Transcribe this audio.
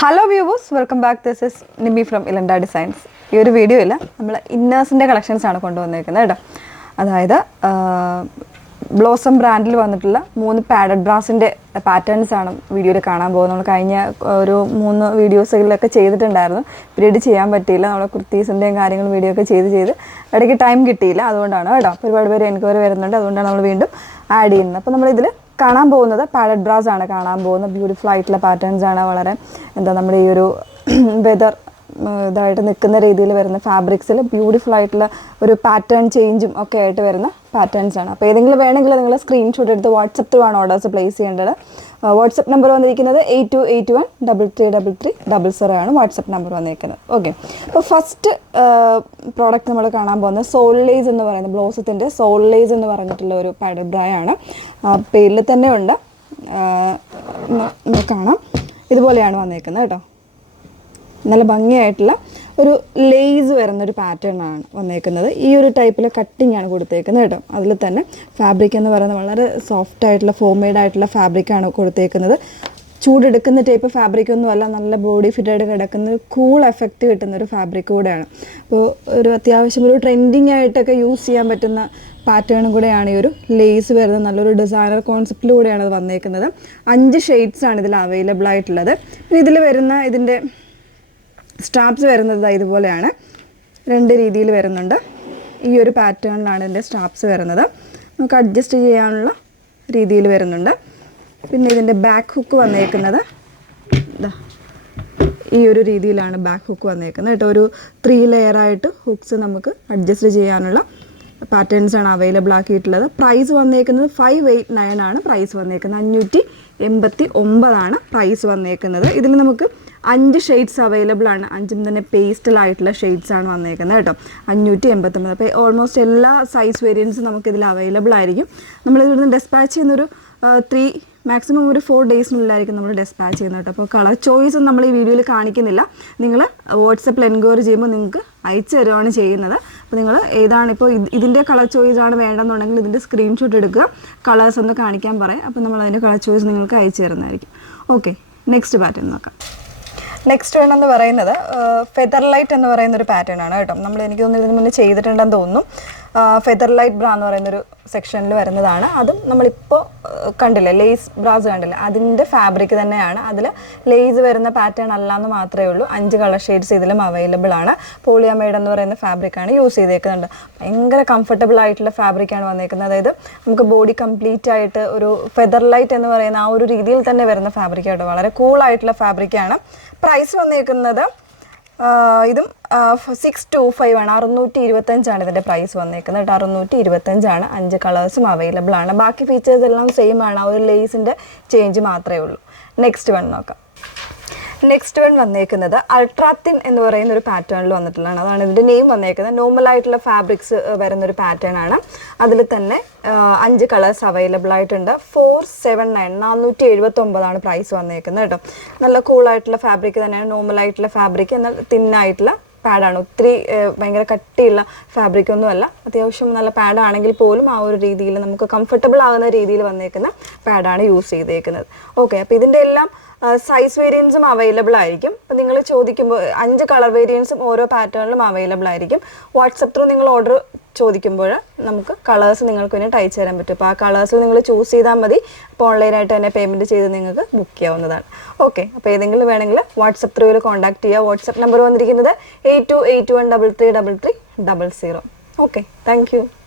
Hello viewers, welcome back. This is Nimi from Ilanda designs. ഈ ഒരു വീഡിയോയിൽ നമ്മൾ ഇന്നേഴ്സിൻ്റെ കളക്ഷൻസാണ് കൊണ്ടുവന്നിരിക്കുന്നത് കേട്ടോ. അതായത് ബ്ലോസം ബ്രാൻഡിൽ വന്നിട്ടുള്ള 3 പാഡഡ് ബ്രാസിൻ്റെ പാറ്റേൺസാണ് വീഡിയോയിൽ കാണാൻ പോകുന്നത്. നമ്മൾ കഴിഞ്ഞ ഒരു 3 വീഡിയോസിലൊക്കെ ചെയ്തിട്ടുണ്ടായിരുന്നു. പിന്നീട് ചെയ്യാൻ പറ്റിയില്ല. നമ്മൾ കുർത്തീസിൻ്റെയും കാര്യങ്ങളും വീഡിയോ ഒക്കെ ചെയ്ത് ഇടയ്ക്ക് ടൈം കിട്ടിയില്ല. അതുകൊണ്ടാണ് കേട്ടോ. ഒരുപാട് പേര് എൻക്വയറി വരുന്നുണ്ട്. അതുകൊണ്ടാണ് നമ്മൾ വീണ്ടും ആഡ് ചെയ്യുന്നത്. അപ്പോൾ നമ്മളിതിൽ കാണാൻ പോകുന്നത് പാഡഡ് ബ്രാസ് ആണ് കാണാൻ പോകുന്നത്. ബ്യൂട്ടിഫുൾ ആയിട്ടുള്ള പാറ്റേൺസ് ആണ്. വളരെ നമ്മുടെ ഈ ഒരു വെതർ ഇതായിട്ട് നിൽക്കുന്ന രീതിയിൽ വരുന്ന ഫാബ്രിക്സിൽ ബ്യൂട്ടിഫുൾ ആയിട്ടുള്ള ഒരു പാറ്റേൺ ചേഞ്ചും ഒക്കെ ആയിട്ട് വരുന്ന പാറ്റേൺസ് ആണ്. അപ്പോൾ ഏതെങ്കിലും വേണമെങ്കിൽ നിങ്ങൾ സ്ക്രീൻഷോട്ട് എടുത്ത് വാട്സപ്പ് ത്രൂ ആണ് ഓർഡേഴ്സ് പ്ലേസ് ചെയ്യേണ്ടത്. വാട്സപ്പ് നമ്പർ വന്നിരിക്കുന്നത് 8281333300 ആണ് വാട്സപ്പ് നമ്പർ വന്നിരിക്കുന്നത്. ഓക്കെ, അപ്പോൾ ഫസ്റ്റ് പ്രോഡക്റ്റ് നമ്മൾ കാണാൻ പോകുന്നത് സോൾ ലേസ് എന്ന് പറയുന്നത് ബ്ലോസത്തിൻ്റെ സോൾ ലേസ് എന്ന് പറഞ്ഞിട്ടുള്ള ഒരു പാഡഡ് ബ്രാ ആണ്. പേരിൽ തന്നെ ഉണ്ട്. കാണാം, ഇതുപോലെയാണ് വന്നിരിക്കുന്നത് കേട്ടോ. നല്ല ഭംഗിയായിട്ടുള്ള ഒരു ലേസ് വരുന്നൊരു പാറ്റേൺ ആണ് വന്നേക്കുന്നത്. ഈ ഒരു ടൈപ്പിൽ കട്ടിങ് ആണ് കൊടുത്തേക്കുന്നത് കേട്ടോ. അതിൽ തന്നെ ഫാബ്രിക് എന്ന് പറയുന്നത് വളരെ സോഫ്റ്റ് ആയിട്ടുള്ള ഫോംമെയ്ഡ് ആയിട്ടുള്ള ഫാബ്രിക്കാണ് കൊടുത്തേക്കുന്നത്. ചൂടെടുക്കുന്ന ടൈപ്പ് ഫാബ്രിക് ഒന്നും അല്ല, നല്ല ബോഡി ഫിറ്റായിട്ട് കിടക്കുന്ന ഒരു കൂൾ എഫക്റ്റ് കിട്ടുന്നൊരു ഫാബ്രിക് കൂടെയാണ്. അപ്പോൾ ഒരു അത്യാവശ്യം ഒരു ട്രെൻഡിങ് ആയിട്ടൊക്കെ യൂസ് ചെയ്യാൻ പറ്റുന്ന പാറ്റേണും കൂടെയാണ് ഈ ഒരു ലേസ് വരുന്നത്. നല്ലൊരു ഡിസൈനർ കോൺസെപ്റ്റിലൂടെയാണ് അത് വന്നേക്കുന്നത്. 5 ഷെയ്ഡ്സാണ് ഇതിൽ അവൈലബിൾ ആയിട്ടുള്ളത്. പിന്നെ ഇതിൽ വരുന്ന ഇതിൻ്റെ സ്ട്രാപ്സ് വരുന്നത് ഇതുപോലെയാണ്. 2 രീതിയിൽ വരുന്നുണ്ട്. ഈ ഒരു പാറ്റേണിലാണ് ഇതിൻ്റെ സ്ട്രാപ്സ് വരുന്നത്. നമുക്ക് അഡ്ജസ്റ്റ് ചെയ്യാനുള്ള രീതിയിൽ വരുന്നുണ്ട്. പിന്നെ ഇതിൻ്റെ ബാക്ക് ഹുക്ക് വന്നേക്കുന്നത് ഈ ഒരു രീതിയിലാണ് ബാക്ക് ഹുക്ക് വന്നേക്കുന്നത് കേട്ടോ. ഒരു 3 ലെയറായിട്ട് ഹുക്സ് നമുക്ക് അഡ്ജസ്റ്റ് ചെയ്യാനുള്ള പാറ്റേൺസാണ് അവൈലബിൾ ആക്കിയിട്ടുള്ളത്. പ്രൈസ് വന്നേക്കുന്നത് 589 ആണ് പ്രൈസ് വന്നേക്കുന്നത്. 589 ആണ് പ്രൈസ് വന്നേക്കുന്നത്. ഇതിൽ നമുക്ക് 5 ഷെയ്ഡ്സ് അവൈലബിൾ ആണ്. 5 തന്നെ പേസ്റ്റലായിട്ടുള്ള ഷെയ്ഡ്സ് ആണ് വന്നേക്കുന്നത് കേട്ടോ. 589. അപ്പോൾ ഓൾമോസ്റ്റ് എല്ലാ സൈസ് വേരിയൻസും നമുക്കിതിൽ അവൈലബിൾ ആയിരിക്കും. നമ്മളിവിടുന്ന് ഡെസ്പാച്ച് ചെയ്യുന്നൊരു 3 മാക്സിമം ഒരു 4 ഡേയ്സിനുള്ളിലായിരിക്കും നമ്മൾ ഡെസ്പാച്ച് ചെയ്യുന്നത് കേട്ടോ. അപ്പോൾ കളർ ചോയ്സ് നമ്മൾ ഈ വീഡിയോയിൽ കാണിക്കുന്നില്ല. നിങ്ങൾ വാട്സപ്പിൽ എൻക്വയറി ചെയ്യുമ്പോൾ നിങ്ങൾക്ക് അയച്ചു തരുവാണ് ചെയ്യുന്നത്. അപ്പോൾ നിങ്ങൾ ഏതാണ് ഇപ്പോൾ ഇതിൻ്റെ കളർ ചോയ്സ് ആണ് വേണ്ടെന്നുണ്ടെങ്കിൽ ഇതിൻ്റെ സ്ക്രീൻഷോട്ട് എടുക്കുക, കളേഴ്സ് ഒന്ന് കാണിക്കാൻ പറയാം. അപ്പോൾ നമ്മൾ അതിൻ്റെ കളർ ചോയ്സ് നിങ്ങൾക്ക് അയച്ചു തരുന്നതായിരിക്കും. ഓക്കെ, നെക്സ്റ്റ് പാറ്റേൺ നോക്കാം. നെക്സ്റ്റ് വേണമെന്ന് പറയുന്നത് ഫെദർ ലൈറ്റ് എന്ന് പറയുന്നൊരു പാറ്റേൺ ആണ് കേട്ടോ. എനിക്ക് തോന്നുന്നു ഇതിന് മുന്നേ ചെയ്തിട്ടുണ്ടെന്ന് തോന്നുന്നു. ഫെദർ ലൈറ്റ് ബ്രാ എന്ന് പറയുന്നൊരു സെക്ഷനിൽ വരുന്നതാണ്. അതും നമ്മളിപ്പോൾ കണ്ടില്ലേ, ലേസ് ബ്രാസ് കണ്ടില്ലേ, അതിൻ്റെ ഫാബ്രിക് തന്നെയാണ്. അതിൽ ലേസ് വരുന്ന പാറ്റേൺ അല്ലാന്ന് മാത്രമേ ഉള്ളൂ. 5 കളർ ഷെയ്ഡ്സ് ഇതിലും അവൈലബിൾ ആണ്. പോളിയമൈഡ് എന്ന് പറയുന്ന ഫാബ്രിക്കാണ് യൂസ് ചെയ്തേക്കുന്നുണ്ട്. ഭയങ്കര കംഫർട്ടബിൾ ആയിട്ടുള്ള ഫാബ്രിക്കാണ് വന്നേക്കുന്നത്. അതായത് നമുക്ക് ബോഡി കംപ്ലീറ്റ് ആയിട്ട് ഒരു ഫെദർ ലൈറ്റ് എന്ന് പറയുന്ന ആ ഒരു രീതിയിൽ തന്നെ വരുന്ന ഫാബ്രിക് ആയിട്ട് വളരെ കൂളായിട്ടുള്ള ഫാബ്രിക്കാണ്. പ്രൈസ് വന്നേക്കുന്നത് ഇതും 625 ആണ്. 625 ആണ് ഇതിൻ്റെ പ്രൈസ് വന്നേക്കുന്നത് കേട്ടോ. 625 ആണ്. 5 കളേഴ്സും അവൈലബിൾ ആണ്. ബാക്കി ഫീച്ചേഴ്സ് എല്ലാം സെയിം ആണ്. ആ ഒരു ലേസിൻ്റെ ചേഞ്ച് മാത്രമേ ഉള്ളൂ. നെക്സ്റ്റ് വൺ നോക്കാം. നെക്സ്റ്റ് വൺ വന്നേക്കുന്നത് അൾട്രാത്തിൻ എന്ന് പറയുന്ന ഒരു പാറ്റേണിൽ വന്നിട്ടുള്ളതാണ്. അതാണ് ഇതിൻ്റെ നെയിം വന്നേക്കുന്നത്. നോർമലായിട്ടുള്ള ഫാബ്രിക്സ് വരുന്നൊരു പാറ്റേൺ ആണ്. അതിൽ തന്നെ 5 കളേഴ്സ് അവൈലബിൾ ആയിട്ടുണ്ട്. 479 479 പ്രൈസ് വന്നേക്കുന്നത് കേട്ടോ. നല്ല കൂളായിട്ടുള്ള ഫാബ്രിക് തന്നെയാണ്. നോർമലായിട്ടുള്ള ഫാബ്രിക്, എന്നാൽ തിന്നായിട്ടുള്ള പാഡാണ്. ഒത്തിരി ഭയങ്കര കട്ടിയുള്ള ഫാബ്രിക് ഒന്നുമല്ല. അത്യാവശ്യം നല്ല പാഡാണെങ്കിൽ പോലും ആ ഒരു രീതിയിൽ നമുക്ക് കംഫർട്ടബിൾ ആകുന്ന രീതിയിൽ വന്നേക്കുന്ന പാഡാണ് യൂസ് ചെയ്തേക്കുന്നത്. ഓക്കെ, അപ്പോൾ ഇതിൻ്റെ എല്ലാം സൈസ് വേരിയൻസും അവൈലബിൾ ആയിരിക്കും. അപ്പോൾ നിങ്ങൾ ചോദിക്കുമ്പോൾ 5 കളർ വേരിയൻസും ഓരോ പാറ്റേണിലും അവൈലബിൾ ആയിരിക്കും. വാട്സപ്പ് ത്രൂ നിങ്ങൾ ഓർഡർ ചോദിക്കുമ്പോൾ നമുക്ക് കളേഴ്സ് നിങ്ങൾക്ക് വേണ്ടിയിട്ട് അയച്ചു തരാൻ പറ്റും. അപ്പോൾ ആ കളേഴ്സിൽ നിങ്ങൾ ചൂസ് ചെയ്താൽ മതി. അപ്പോൾ ഓൺലൈനായിട്ട് തന്നെ പേയ്മെൻറ്റ് ചെയ്ത് നിങ്ങൾക്ക് ബുക്ക് ചെയ്യാവുന്നതാണ്. ഓക്കെ, അപ്പോൾ ഏതെങ്കിലും വേണമെങ്കിൽ വാട്സപ്പ് ത്രൂവിൽ കോൺടാക്ട് ചെയ്യുക. വാട്സപ്പ് നമ്പർ വന്നിരിക്കുന്നത് 8281333300. Okay, thank you.